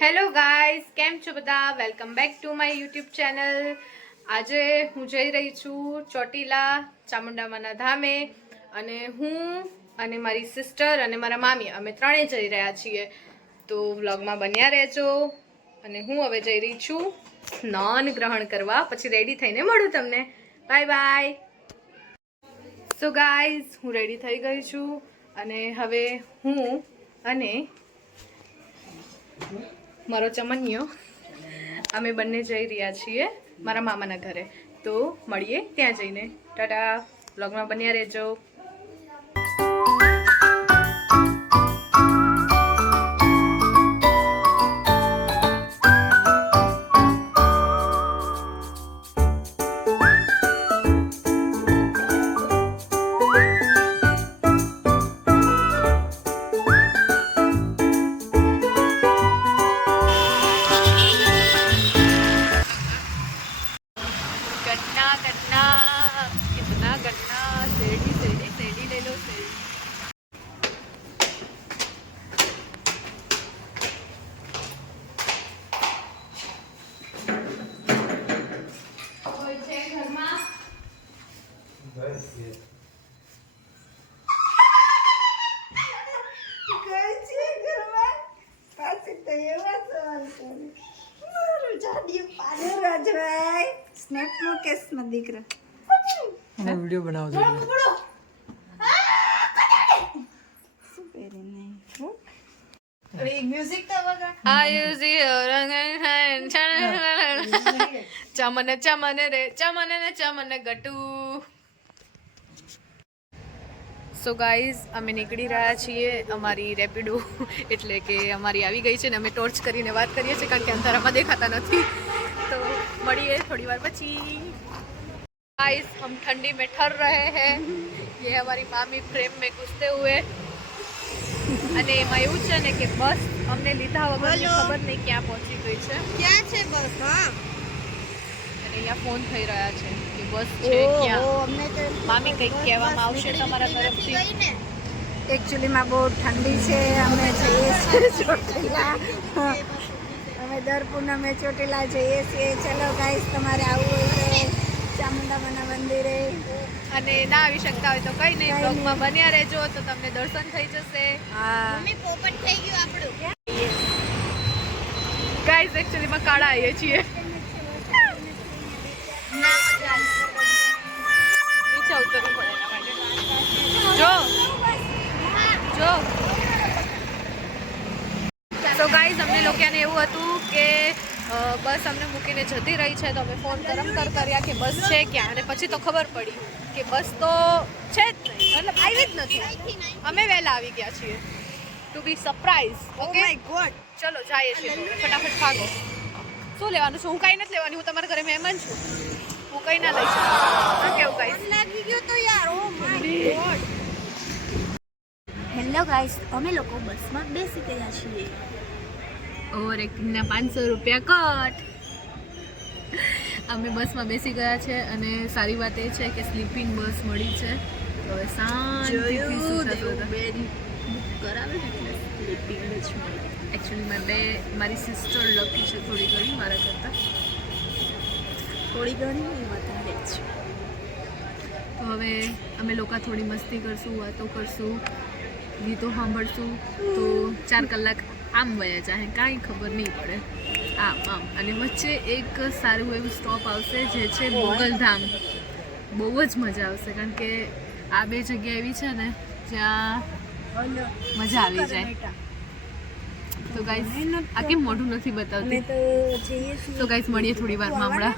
Hello guys, કેમ છો બધા? Welcome back to my YouTube channel. આજે હું જઈ રહી છું ચોટીલા ચામુંડામાના ધામે, અને હું અને મારી સિસ્ટર અને મારા મામી અમે ત્રણેય જઈ રહ્યા છીએ. તો વ્લોગમાં બન્યા રહેજો. અને હું હવે જઈ રહી છું સ્નાન ગ્રહણ કરવા. પછી રેડી થઈને મળું તમને. Bye bye. સો ગાઈઝ, હું રેડી થઈ ગઈ છું અને હવે હું અને મારો ચમનિયો અમે બંને જઈ રહ્યા છીએ મારા મામાના ઘરે. તો મળીએ ત્યાં જઈને. ટાટા. વ્લોગમાં બન્યા રહેજો. कितना गन्ना सेड़ी सेड़ी सेड़ी ले लो सेड़ी. कोई છે ઘરમાં? સ્નેપ મૂકેશ માં દીકરા અને વિડિયો બનાવો છો શું પહેરીને અરે મ્યુઝિક તો વગર આયુસી રંગ ચમન ચમન રે ચમન ને ચમન ગટુ. સો ગાઈઝ, અમે નીકળી રહ્યા છીએ. અમારી રેપિડો એટલે કે અમારી આવી ગઈ છે ને અમે ટોર્ચ કરીને વાત કરીએ છીએ કારણ કે અંધારામાં દેખાતા નથી. तो મળીએ થોડી વાર પછી. गाइस, हम ठंडी में ठर रहे हैं. ये हमारी मामी फ्रेम में घुसते हुए. અને એમાં એવું છે ને કે બસ અમને લીધા વગર ખબર નહીં ક્યાં પહોંચી ગઈ છે. ક્યાં છે બસ? હા, અને અહીંયા ફોન થઈ રહ્યા છે કે બસ છે ક્યાં. અમને તો મામી કંઈક કહેવામાં આવશે તમારા તરફથી? એકચ્યુઅલી માં બહુ ઠંડી છે. અમે જઈએ છીએ ચોટીલા. અમે દર પૂનમે ચોટીલા જઈએ છીએ. ચલો ગાઈસ, તમારે આવવું હોય તો ચામુંડામાના મંદિરે. અને ના આવી શકતા હોય તો કઈ નહીં, બ્લોગમાં બન્યા રહેજો તો તમને દર્શન થઈ જશે. હા, પોપટ થઈ ગયું આપણું. ગાઈસ, એકચ્યુઅલી માં કાળા આવીએ છીએ. નીચે ઉતરવું પડે એના માટે. જો જો તો ગાઈઝ, અમને લોકોને એવું હતું કે બસ અમને મૂકીને જતી રહી છે. તો અમે ફોન કર્યા કે બસ છે ક્યાં. અને પછી તો ખબર પડી કે બસ તો છે જ નહીં, મતલબ આવી જ નથી. અમે વહેલા આવી ગયા છીએ ટુ બી સરપ્રાઈઝ. ઓકે, ચલો જઈએ છીએ. ફટાફટ ભાગો. શું લેવાનું છે? હું કાંઈ નથી લેવાની. હું તમારા ઘરે મહેમાન છું. હું કંઈ ના લઈ શકું. શું કેવું ગાઈઝ? લાગી ગયો તો યાર. Oh my God. Hello guys, અમે લોકો બસમાં બેસી ગયા છીએ. ઓર એકના 500 રૂપિયા કટ. અમે બસમાં બેસી ગયા છે અને સારી વાત એ છે કે સ્લીપિંગ બસ મળી છે. હવે શાંતિથી સૂતા બુક કરાવે ને એટલે સ્લીપિંગ જ મળે. એકચ્યુઅલી મારી સિસ્ટર લકી છે થોડી ઘણી મારા કરતાં. થોડી ઘણી વધારે જ. તો હવે અમે લોકો થોડી મસ્તી કરશું, વાતો કરશું, ગીતો સાંભળશું. તો 4 કલાક આમ વયા જાય, કાંઈ ખબર નહીં પડે. આમ અને વચ્ચે એક સારું એવું સ્ટોપ આવશે જે છે મોગલધામ. બહુ જ મજા આવશે કારણ કે આ બે જગ્યા એવી છે ને જ્યાં મજા આવી જાય. તો ગાઈઝ, આ કેમ મોઢું નથી બતાવતી? તો ગાઈઝ, મળીએ થોડી વારમાં હમણાં.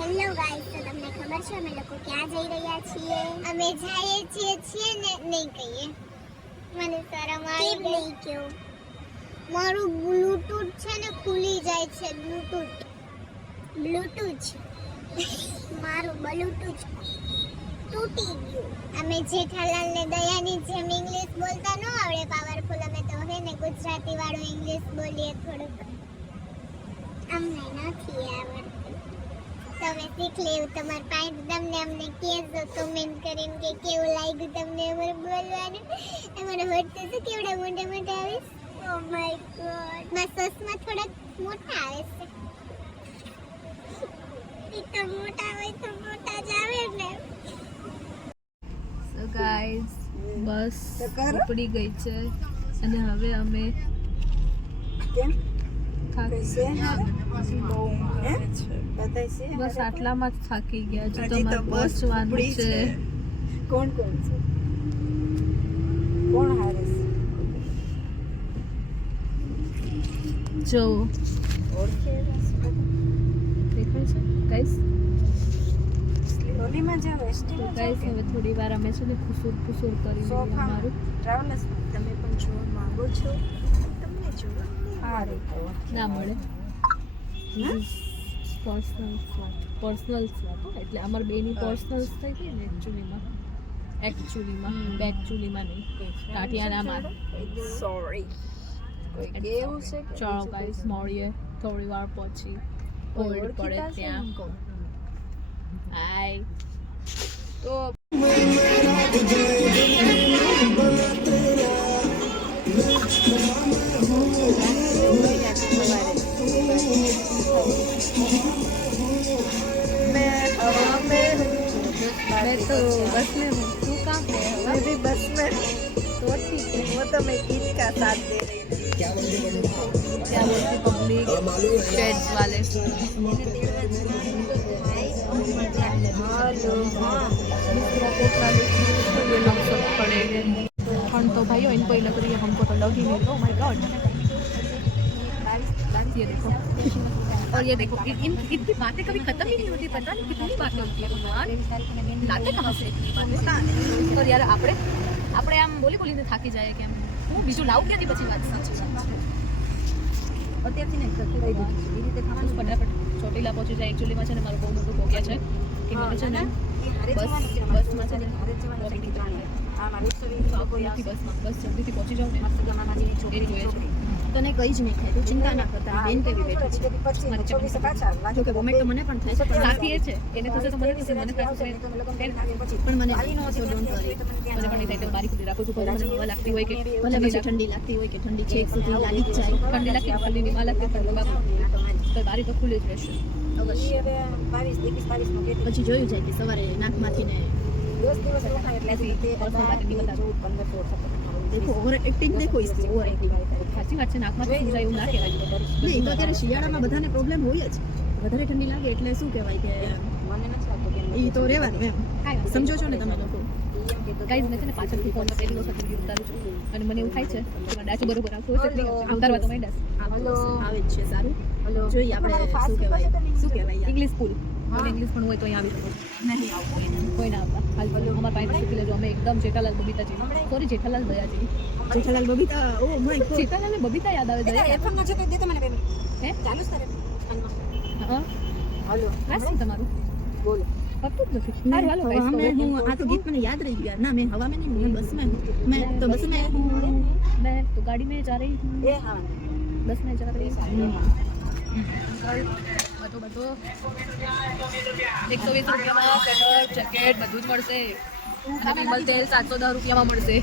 હેલો ગાઈસ, તો તમને ખબર છે અમે લોકો ક્યાં જઈ રહ્યા છીએ? અમે જઈએ છીએ ને નહીં કહીએ. મને શરમ આવે નહીં કેવું. મારું બ્લૂટૂથ છે ને ખુલી જાય છે. બ્લૂટૂથ મારું બ્લૂટૂથ તૂટી ગયું. અમે જેઠાલાલ ને દયાની જેમ ઇંગ્લિશ બોલતા ન આવડે પાવરફુલ. અમે તો હે ને ગુજરાતી વાળું ઇંગ્લિશ બોલીએ થોડુંક. અમને નથી આવડતું. તમે શીખ લેવું તમારા પાસે તમને અમને કહેજો કમેન્ટ કરીને કે કેવું લાગ્યું તમને અમારે બોલવાનું અમારે હોટલ તો કેવડા મોટા મોટા આવે ઓ માય ગોડ મારા સસમાં થોડાક મોટા આવે છે ઈ તો મોટા હોય તો મોટા જ આવે ને સો ગાઈઝ બસ તો કરો. ઉપડી ગઈ છે અને હવે અમે કેમ થાકી કઈ છે હે બધાય છે બસ આટલામાં જ થાકી ગયા છે હજી તો તમારે બસ પહોંચવાનું ઉપડી છે છે. કોણ કોણ છે કોણ હારે છે જો ઓળખે દેખાય છે ગાઈસ ઓલીમાં જાવ તો એસટીમાં ગાઈસ હવે થોડી વાર અમે છે ને ખુસુર ખુસુર કરી લઈએ સોફા અમારું ટ્રાવેલર્સ તમે પણ જોવા માંગો છો તમને જોવા આ રીતે ના મળે પર્સનલ સ્વાપ એટલે અમાર બેની પર્સનલ થઈ ગઈ ને એકચ્યુઅલીમાં નહીં ટાટિયાનામાં સોરી કોઈ કેવું છે કે ચાલો ગાઈસ મળીએ થોડી વાર પછી હોલ્ડ પડે ત્યાં હાય તો मैं तो बस में हूँ तू कहाँ पे है मैं भी बस में तो ठीक है वो तो मैं गीत का साथ दे रही थी क्या बोलती पब्लिक चैट्स वाले ये लोग सब खड़े हैं ठंड तो भाई इनको ही लग रही है हमको तो लग ही नहीं रहा माय गॉड ये देखो और ये देखो इनकी बातें कभी खत्म ही नहीं होती पता नहीं कितनी बातें होती है भगवान लाते कहाँ से इतनी बातें और यार આપણે આમ બોલીને થાકી જાય કે હું બીજું લાવું ક્યાંથી પછી વાત સાચી વાત અત્યારથી ને કરતી રહી દીધી એ રીતે ખાવાનું ફટાફટ ચોટીલા પહોંચી જાય એકચ્યુઅલીમાં છે ને મારું બહુ મોટું ભોગ્યા છે કે મને છે ને બસમાં છે ને બસ જલ્દીથી પહોંચી જાઉં ને એ જોઈએ છે તને કઈ જ નહીં થાય તું ચિંતા ના કરતા બેન કેવી બેઠી છે જો કે વોમિટ તો મને પણ થાય છે પણ સાથી એ છે એને થશે તો મને થશે મને થશે પણ મને આવી નો છો ડોન્ટ વરી મને પણ નહીં થાય તો બારી ખુલ્લી રાખું છું કોઈ મને હવા લાગતી હોય કે ભલે પછી ઠંડી લાગતી હોય કે ઠંડી છે સુધી લાગી જ જાય ઠંડી લાગતી ઠંડી ની લાગતી પણ બાબુ તો બારી તો ખુલ્લી જ રહેશે પછી જોયું જાય કે સવારે નાકમાંથી ને 10 દિવસ રોકાય એટલે પર્સનલ વાત નહીં બતાવું 15 देखो ओवर एक्टिंग देखो इसकी ओवर एक्टिंग સાચી વાત છે નાકમાં તો જાય એવું ના કહેવાય નહીં તો અત્યારે શિયાળામાં બધાને પ્રોબ્લેમ હોય જ વધારે ઠંડી લાગે એટલે શું કહેવાય કે મને નથી લાગતું કે એ તો રહેવાનું એમ સમજો છો ને તમે લોકો ગાઈઝ મેં છે ને પાછળથી ફોનમાં પહેલી વખત વિડીયો ઉતારું છું અને મને એવું થાય છે કે મારા ડાચું બરોબર આવતું હોય છે ઉતારવા તો માંડ્યા આવે જ છે સારું જોઈએ આપણે શું કહેવાય ઇંગ્લિશ સ્કૂલ इंग्लिश પણ હોય તો અહીંયા આવી શકો નહીં આવતું કોઈ ના આવતા હાલ અમારા પાસે શીખી લેજો અમે એકદમ જેઠાલાલ બબીતા છીએ સોરી જેઠાલાલ દયા છીએ Jethalal Babita oh my God Jethalal ને બબીતા યાદ આવે દયા એફએમ માં છે તો દે તો મને બે હે ચાલુ કરે હા હાલો રાસી તમારું બોલો પક્કું જ નથી હાલો હાલો હું આ તો ગીત મને યાદ રહી ગયું યાર ના मैं हवा में नहीं हूँ बस में हूँ मैं तो बस में हूँ मैं तो गाड़ी में जा रही हूँ ये हाँ बस में जा रही हूँ બધો 120 રૂપિયામાં સ્વેટર જેકેટ બધું જ મળશે અને વિમલ તેલ 710 રૂપિયામાં મળશે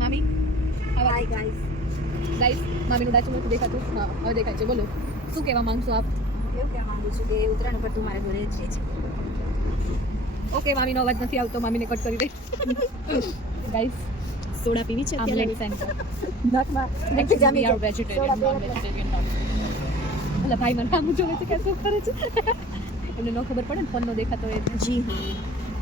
મામી હાય ગાઈસ મામીનું ડાચું નથી દેખાતું હા હવે દેખાય છે બોલો શું કહેવા માંગશો આપ એવું કહેવા માંગુ છું કે ઉત્તરાયણ પર તું મારે ઘરે જ છે ઓકે મામીનો અવાજ નથી આવતો મામીને કટ કરી દે ગાઈસ સોડા પીવી છે આમલેટ સેન્ટર નટમાં એકચ્યુઅલી જામી are vegetarian non vegetarian not એટલે ભાઈ મને કામ જોવે છે કે શું કરે છે એમને ન ખબર પડે ને ફોન નો દેખાતો એ જી હા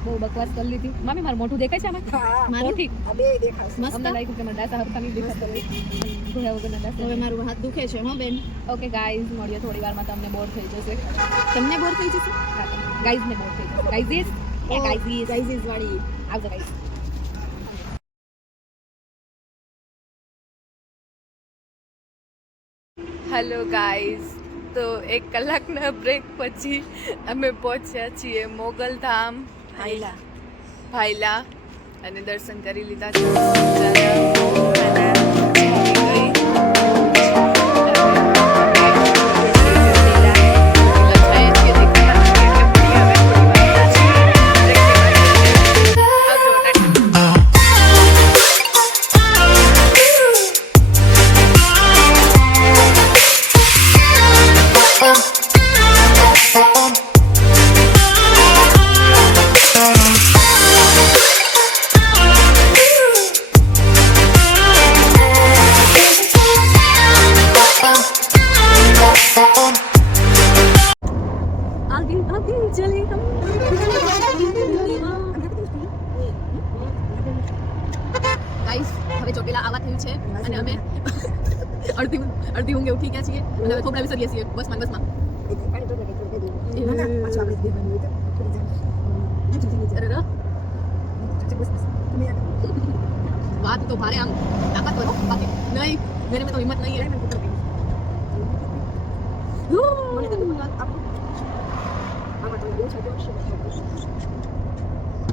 બહુ બકવાસ કરી લીધી મામી મારું મોઢું દેખાય છે આમાં મારું ઠીક બે દેખાશે મસ્ત લાગ્યું કે મારા દાસા હરખા નહીં દેખાતો ધોયા વગરના દાસા હવે મારું હાથ દુખે છે હો બેન ઓકે ગાઈઝ મળીએ થોડી વારમાં તમને બોર થઈ જશે તમને બોર થઈ જશે ગાઈઝ ને બોર થઈ જશે ગાઈઝ વાળી આવજો ગાઈઝ હેલો ગાઈઝ તો 1 કલાકના બ્રેક પછી અમે પહોંચ્યા છીએ મોગલધામ ભાઈલા અને દર્શન કરી લીધા છે ગાઈસ હવે ચોટીલા આવા થયું છે અને અમે અડધી ઊંઘે ઉઠી ગયા છીએ અને હવે થોડા વિસરીએ છીએ બસમાં અરે વાત તો ભારે આમ તાકાત કરો બાકી નહીં मेरे में तो हिम्मत नहीं है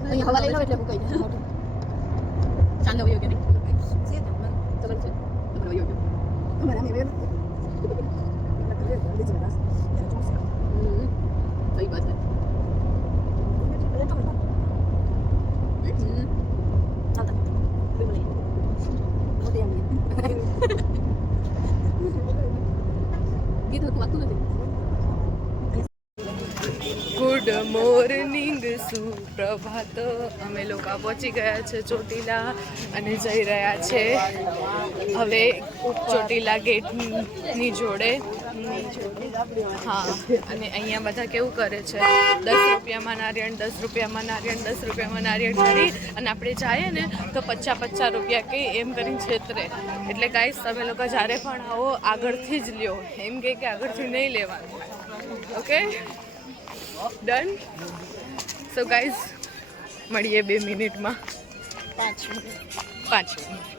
અહીંયા હવા લઈ લો એટલે મુકાઈ જાય ચાંદ વયો કે નહીં ચલો છે વયો ગયો સહી વાત है ગીત વાતું નથી ગુડ મોર્નિંગ સુપ્રભાત અમે લોકો પહોંચી ગયા છે ચોટીલા અને જઈ રહ્યા છે હવે ચોટીલા ગેટની જોડે હા અને અહીંયા બધા કેવું કરે છે 10 રૂપિયામાં નારિયેળ 10 રૂપિયામાં નારિયેળ 10 રૂપિયામાં નારિયેળ કરી અને આપણે જઈએ ને તો 50 રૂપિયા કે એમ કરીને છેતરે એટલે ગાઈસ તમે લોકો જ્યારે પણ આવો આગળથી જ લ્યો એમ કે આગળથી નહીં લેવાનું ઓકે ડન સો ગાઈઝ મળીએ 2 મિનિટમાં 5 મિનિટ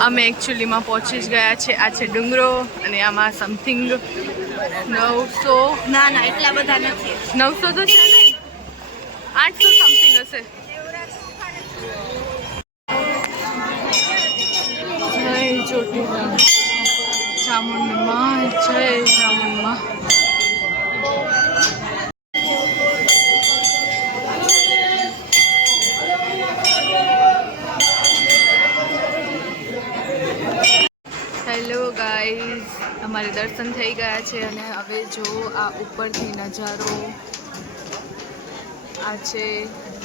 અમે એકચ્યુઅલીમાં પહોંચી જ ગયા છે આ છે ડુંગરો અને આમાં સમથિંગ 900 ના એટલા બધા નથી 900 તો છે ને 800 સમથિંગ હશે જય ચોટીલા ચામુંડમાં જય ચામુંડમાં હેલો ગાઈઝ અમારે દર્શન થઈ ગયા છે અને હવે જો આ ઉપરથી નજારો આ છે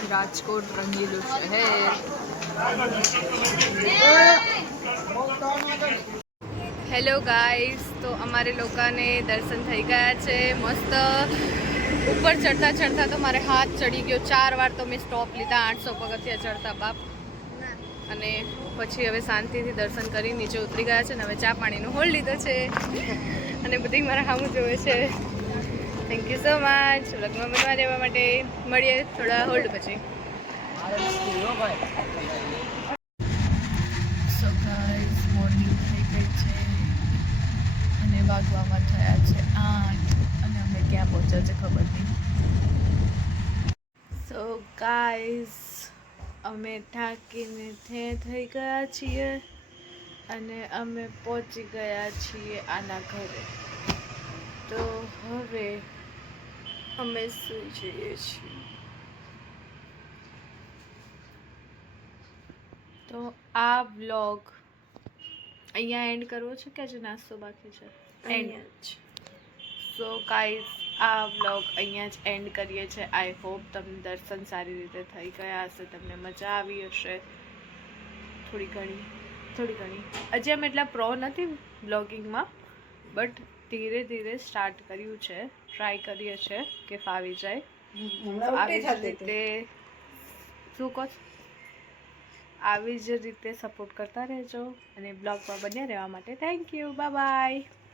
રાજકોટ રંગીલું શહેર હેલો ગાઈઝ તો અમારે લોકોને દર્શન થઈ ગયા છે મસ્ત ઉપર ચડતા તો મારે હાથ ચડી ગયો 4 વાર તો મેં સ્ટોપ લીધા 800 પગથિયા ચડતા બાપ અને પછી હવે શાંતિથી દર્શન કરી નીચે ઉતરી ગયા છે ને હવે ચા પાણીનો હોલ્ડ લીધો છે અને બધી મારા સામું જોવે છે થેન્ક યુ સો મચ વ્લોગમાં બનવા દેવા માટે મળીએ થોડા હોલ્ડ પછી સો ગાઈઝ મોર્નિંગ થઈ ગઈ છે અને વાગવામાં થયા છે 8 અને અમે ક્યાં પહોંચ્યા છે ખબર નહીં સો ગાઈઝ અમે થાકીને થઈ ગયા છીએ અને અમે પહોંચી ગયા છીએ આના ઘરે તો હવે અમે સૂઈ જઈએ છીએ તો આ વ્લોગ અહીંયા એન્ડ કરવો છે કે હજુ નાસ્તો બાકી છે એન્ડ સો ગાઈઝ આ વ્લોગ અહીંયા જ એન્ડ કરીએ છીએ આઈ હોપ તમને દર્શન સારી રીતે થઈ ગયા હશે તમને મજા આવી હશે થોડી ઘણી હજી અમે એટલા પ્રો નથી વ્લોગિંગમાં બટ ધીરે ધીરે સ્ટાર્ટ કર્યું છે ટ્રાય કરીએ છીએ કે ફાવી જાય આવી જ રીતે શું કહો આવી જ રીતે સપોર્ટ કરતા રહેજો અને બ્લોગમાં બન્યા રહેવા માટે થેન્ક યુ બાય બાય